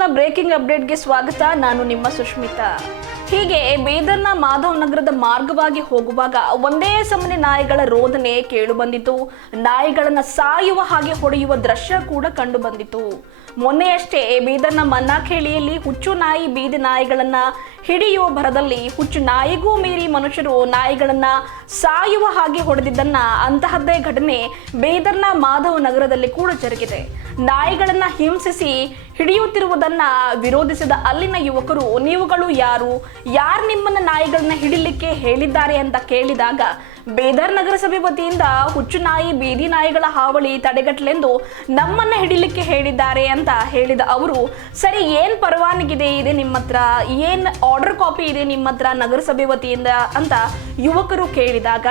ನ್ಯೂಸ್ನ breaking ಅಪ್ಡೇಟ್ಗೆ ಸ್ವಾಗತ. ನಾನು ನಿಮ್ಮ ಸುಷ್ಮಿತಾ. ಹೀಗೆ ಬೇದರ್ನ ಮಾಧವ್ ನಗರದ ಮಾರ್ಗವಾಗಿ ಹೋಗುವಾಗ ಒಂದೇ ಸಮನೆ ನಾಯಿಗಳ ರೋದನೆ ಕೇಳು ಬಂದಿತು ನಾಯಿಗಳನ್ನ ಸಾಯುವ ಹಾಗೆ ಹೊಡೆಯುವ ದೃಶ್ಯ ಕೂಡ ಕಂಡು ಬಂದಿತು ಮೊನ್ನೆಯಷ್ಟೇ ಬೀದರ್ನ ಮನ್ನಾಖೇಳಿಯಲ್ಲಿ ಹುಚ್ಚು ನಾಯಿ ಬೀದಿ ನಾಯಿಗಳನ್ನ ಹಿಡಿಯುವ ಭರದಲ್ಲಿ ಹುಚ್ಚು ನಾಯಿಗೂ ಮೀರಿ ಮನುಷ್ಯರು ನಾಯಿಗಳನ್ನ ಸಾಯುವ ಹಾಗೆ ಹೊಡೆದಿದ್ದನ್ನ ಅಂತಹದ್ದೇ ಘಟನೆ ಬೀದರ್ನ ಮಾಧವ್ ನಗರದಲ್ಲಿ ಕೂಡ ಜರುಗಿದೆ. ನಾಯಿಗಳನ್ನ ಹಿಂಸಿಸಿ ಹಿಡಿಯುತ್ತಿರುವುದನ್ನ ವಿರೋಧಿಸಿದ ಅಲ್ಲಿನ ಯುವಕರು, ನೀವುಗಳು ಯಾರು? ಯಾರು ನಿಮ್ಮನ್ನ ನಾಯಿಗಳನ್ನ ಹಿಡಿಲಿಕ್ಕೆ ಹೇಳಿದ್ದಾರೆ? ಅಂತ ಕೇಳಿದಾಗ ಬೇದರ್ ನಗರಸಭೆ ವತಿಯಿಂದ ಹುಚ್ಚು ನಾಯಿ, ಬೀದಿ ನಾಯಿಗಳ ಹಾವಳಿ ತಡೆಗಟ್ಟಲೆಂದು ನಮ್ಮನ್ನ ಹಿಡಿಲಿಕ್ಕೆ ಹೇಳಿದ್ದಾರೆ ಅಂತ ಹೇಳಿದ ಅವರು, ಸರಿ, ಏನ್ ಪರವಾನಗಿದೆ ಇದೆ ನಿಮ್ಮ ಹತ್ರ? ಏನ್ ಆರ್ಡರ್ ಕಾಪಿ ಇದೆ ನಿಮ್ಮ ಹತ್ರ ನಗರಸಭೆ ವತಿಯಿಂದ? ಅಂತ ಯುವಕರು ಕೇಳಿದಾಗ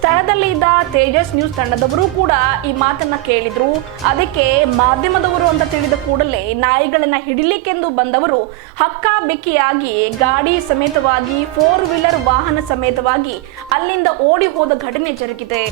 ಸ್ಥಳದಲ್ಲಿ ಇದ್ದ ತೇಜಸ್ ನ್ಯೂಸ್ ತಂಡದವರು ಕೂಡ ಈ ಮಾತನ್ನ ಕೇಳಿದ್ರು. ಅದಕ್ಕೆ ಮಾಧ್ಯಮದವರು ಅಂತ ತಿಳಿದ ಕೂಡಲೇ ನಾಯಿಗಳನ್ನ ಹಿಡಿಲಿಕ್ಕೆಂದು ಬಂದವರು ಹಕ್ಕ ಬೆಕ್ಕಿಯಾಗಿ, ಗಾಡಿ ಸಮೇತವಾಗಿ ಫೋರ್ ವೀಲರ್ ವಾಹನ ಸಮೇತವಾಗಿ ಅಲ್ಲಿಂದ ಓಡಿ ಹೋದ ಘಟನೆ ಜರುಗಿದೆ.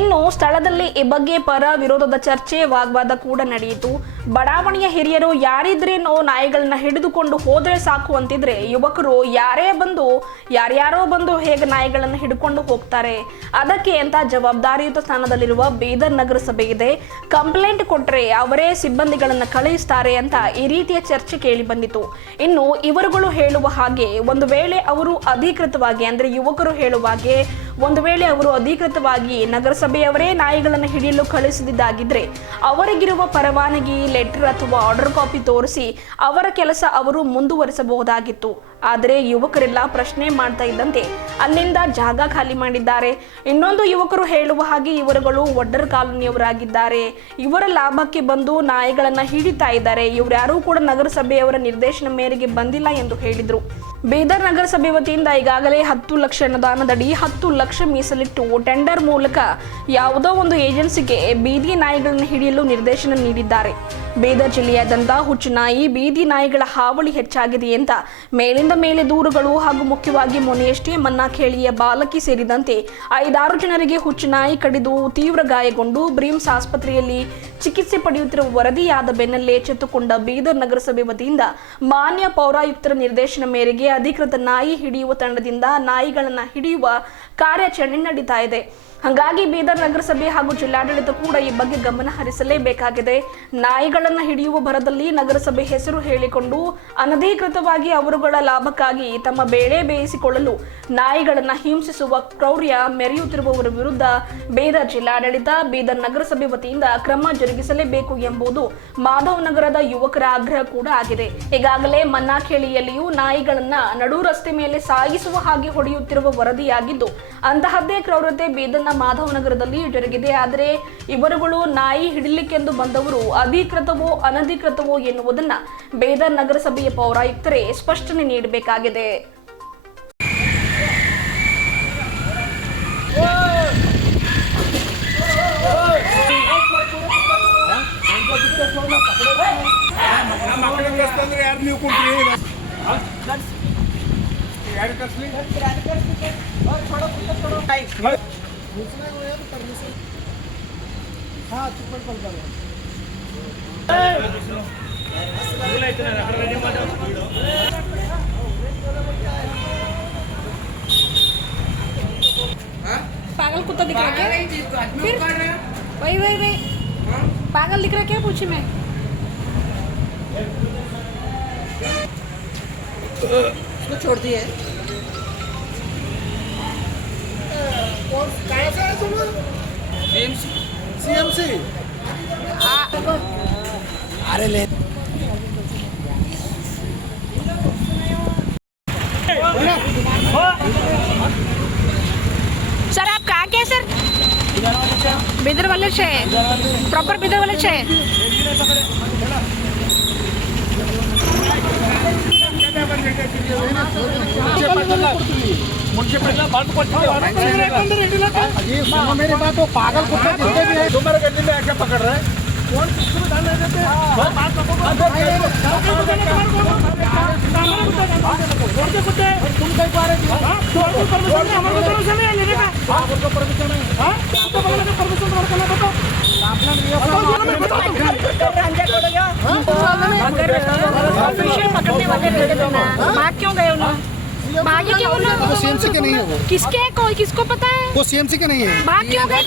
ಇನ್ನು ಸ್ಥಳದಲ್ಲಿ ಈ ಬಗ್ಗೆ ಪರ ವಿರೋಧದ ಚರ್ಚೆ ವಾಗ್ವಾದ ಕೂಡ ನಡೆಯಿತು. ಬಡಾವಣೆಯ ಹಿರಿಯರು ಯಾರಿದ್ರೇನೋ ನಾಯಿಗಳನ್ನ ಹಿಡಿದುಕೊಂಡು ಹೋದ್ರೆ ಸಾಕು ಅಂತಿದ್ರೆ ಯುವಕರು ಯಾರೇ ಬಂದು, ಯಾರ್ಯಾರೋ ಬಂದು ಹೇಗೆ ನಾಯಿಗಳನ್ನು ಹಿಡ್ಕೊಂಡು ಹೋಗ್ತಾರೆ? ಅದಕ್ಕೆ ಅಂತ ಜವಾಬ್ದಾರಿಯುತ ಸ್ಥಾನದಲ್ಲಿರುವ ಬೀದರ್ ನಗರಸಭೆ ಇದೆ. ಕಂಪ್ಲೇಂಟ್ ಕೊಟ್ಟರೆ ಅವರೇ ಸಿಬ್ಬಂದಿಗಳನ್ನು ಕಳುಹಿಸ್ತಾರೆ ಅಂತ ಈ ರೀತಿಯ ಚರ್ಚೆ ಕೇಳಿ ಬಂದಿತು. ಇನ್ನು ಇವರುಗಳು ಹೇಳುವ ಹಾಗೆ ಒಂದು ವೇಳೆ ಅವರು ಅಧಿಕೃತವಾಗಿ, ಅಂದ್ರೆ ಯುವಕರು ಹೇಳುವ ಹಾಗೆ ಒಂದು ವೇಳೆ ಅವರು ಅಧಿಕೃತವಾಗಿ ನಗರಸಭೆಯವರೇ ನಾಯಿಗಳನ್ನು ಹಿಡಿಯಲು ಕಳುಹಿಸಿದ್ದಾಗಿದ್ರೆ ಅವರಿಗಿರುವ ಪರವಾನಗಿ, ಲೆಟರ್ ಅಥವಾ ಆರ್ಡರ್ ಕಾಪಿ ತೋರಿಸಿ ಅವರ ಕೆಲಸ ಅವರು ಮುಂದುವರಿಸಬಹುದಾಗಿತ್ತು. ಆದರೆ ಯುವಕರೆಲ್ಲ ಪ್ರಶ್ನೆ ಮಾಡ್ತಾ ಇದ್ದಂತೆ ಅಲ್ಲಿಂದ ಜಾಗ ಖಾಲಿ ಮಾಡಿದ್ದಾರೆ. ಇನ್ನೊಂದು ಯುವಕರು ಹೇಳುವ ಹಾಗೆ ಇವರುಗಳು ಒಡ್ಡರ್ ಕಾಲೋನಿಯವರಾಗಿದ್ದಾರೆ. ಇವರ ಲಾಭಕ್ಕೆ ಬಂದು ನಾಯಿಗಳನ್ನು ಹಿಡಿತಾ ಇದ್ದಾರೆ. ಇವರ್ಯಾರೂ ಕೂಡ ನಗರಸಭೆಯವರ ನಿರ್ದೇಶನ ಮೇರೆಗೆ ಬಂದಿಲ್ಲ ಎಂದು ಹೇಳಿದ್ರು. ಬೀದರ್ ನಗರಸಭೆ ವತಿಯಿಂದ ಈಗಾಗಲೇ ಹತ್ತು ಲಕ್ಷ ಅನುದಾನದಡಿ ಹತ್ತು ಲಕ್ಷ ಮೀಸಲಿಟ್ಟು ಟೆಂಡರ್ ಮೂಲಕ ಯಾವುದೋ ಒಂದು ಏಜೆನ್ಸಿಗೆ ಬೀದಿ ನಾಯಿಗಳನ್ನು ಹಿಡಿಯಲು ನಿರ್ದೇಶನ ನೀಡಿದ್ದಾರೆ. ಬೀದರ್ ಜಿಲ್ಲೆಯಾದ್ಯಂತ ಹುಚ್ಚು ನಾಯಿ, ಬೀದಿ ನಾಯಿಗಳ ಹಾವಳಿ ಹೆಚ್ಚಾಗಿದೆ ಅಂತ ಮೇಲಿಂದ ಮೇಲೆ ದೂರುಗಳು ಹಾಗೂ ಮುಖ್ಯವಾಗಿ ಮೊನ್ನೆಯಷ್ಟೇ ಮನ್ನಾಖೇಳಿಯ ಬಾಲಕಿ ಸೇರಿದಂತೆ ಐದಾರು ಜನರಿಗೆ ಹುಚ್ಚು ನಾಯಿ ಕಡಿದು ತೀವ್ರ ಗಾಯಗೊಂಡು ಬ್ರೀಮ್ಸ್ ಆಸ್ಪತ್ರೆಯಲ್ಲಿ ಚಿಕಿತ್ಸೆ ಪಡೆಯುತ್ತಿರುವ ವರದಿಯಾದ ಬೆನ್ನಲ್ಲೇ ಚೆತ್ತುಕೊಂಡ ಬೀದರ್ ನಗರಸಭೆ ವತಿಯಿಂದ ಮಾನ್ಯ ಪೌರಾಯುಕ್ತರ ನಿರ್ದೇಶನ ಮೇರೆಗೆ ಅಧಿಕೃತ ನಾಯಿ ಹಿಡಿಯುವ ತಂಡದಿಂದ ನಾಯಿಗಳನ್ನು ಹಿಡಿಯುವ ಕಾರ್ಯಾಚರಣೆ ನಡೀತಾ ಇದೆ. ಹಾಗಾಗಿ ಬೀದರ್ ನಗರಸಭೆ ಹಾಗೂ ಜಿಲ್ಲಾಡಳಿತ ಕೂಡ ಈ ಬಗ್ಗೆ ಗಮನ ಹರಿಸಲೇಬೇಕಾಗಿದೆ. ನಾಯಿಗಳನ್ನು ಹಿಡಿಯುವ ಭರದಲ್ಲಿ ನಗರಸಭೆ ಹೆಸರು ಹೇಳಿಕೊಂಡು ಅನಧಿಕೃತವಾಗಿ ಅವರುಗಳ ಲಾಭಕ್ಕಾಗಿ ತಮ್ಮ ಬೇಳೆ ಬೇಯಿಸಿಕೊಳ್ಳಲು ನಾಯಿಗಳನ್ನು ಹಿಂಸಿಸುವ ಕ್ರೌರ್ಯ ಮೆರೆಯುತ್ತಿರುವವರ ವಿರುದ್ಧ ಬೀದರ್ ಜಿಲ್ಲಾಡಳಿತ ಬೀದರ್ ನಗರಸಭೆ ವತಿಯಿಂದ ಕ್ರಮ ಜರುಗಿಸಲೇಬೇಕು ಎಂಬುದು ಮಾಧವ್ ನಗರದ ಯುವಕರ ಆಗ್ರಹ ಕೂಡ ಆಗಿದೆ. ಈಗಾಗಲೇ ಮನ್ನಾಖೇಳಿಯಲ್ಲಿಯೂ ನಾಯಿಗಳನ್ನ ನಡು ರಸ್ತೆ ಮೇಲೆ ಸಾಗಿಸುವ ಹಾಗೆ ಹೊಡೆಯುತ್ತಿರುವ ವರದಿಯಾಗಿದ್ದು, ಅಂತಹದ್ದೇ ಕ್ರೌರತೆ ಬೀದರ್ನ ಮಾಧವ್ ನಗರದಲ್ಲಿ ಜರುಗಿದೆ. ಆದರೆ ಇವರುಗಳು ನಾಯಿ ಹಿಡಲಿಕ್ಕೆಂದು ಬಂದವರು ಅಧಿಕೃತವೋ ಅನಧಿಕೃತವೋ ಎನ್ನುವುದನ್ನ ಬೇದರ್ ನಗರಸಭೆಯ ಪೌರಾಯುಕ್ತರೇ ಸ್ಪಷ್ಟನೆ ನೀಡಬೇಕಾಗಿದೆ. ಯಾರು ಕಳಿಸ್ಲಿ ಕಳಿಸ್ಲಿ ಕೊಡೋ ಕೊಡೋ ಯಾರು पागल कुत्ता दिख रहा है फिर वही वही वही। पागल दिख रहा क्या पूछी मैं? छोड़ दिए। काय काय तुम्ही सीएमसी। अरे ले। सर आप कहाँ के हैं सर? बिदर वाले से प्रॉपर बिदर वाले से मुझसे पहला बात मेरी बात तो पागल कुत्ते जितने भी है। तुम्हारे गड्डी में आके पकड़ रहे कौन किसको डालने देते? तुम कहीं पा रहे परमिशन है। लेने का आपको परमिशन है? हाँ आपको परमिशन करना बताओ। ऑफिशियल हाँ। पकड़ने वाले रहते थे ना मार क्यों गए उन्होंने भागे क्यों वो उन्होंने सीएमसी के नहीं है वो। किसके? कोई किसको पता है? वो सीएमसी के नहीं है। भाग क्यों गए?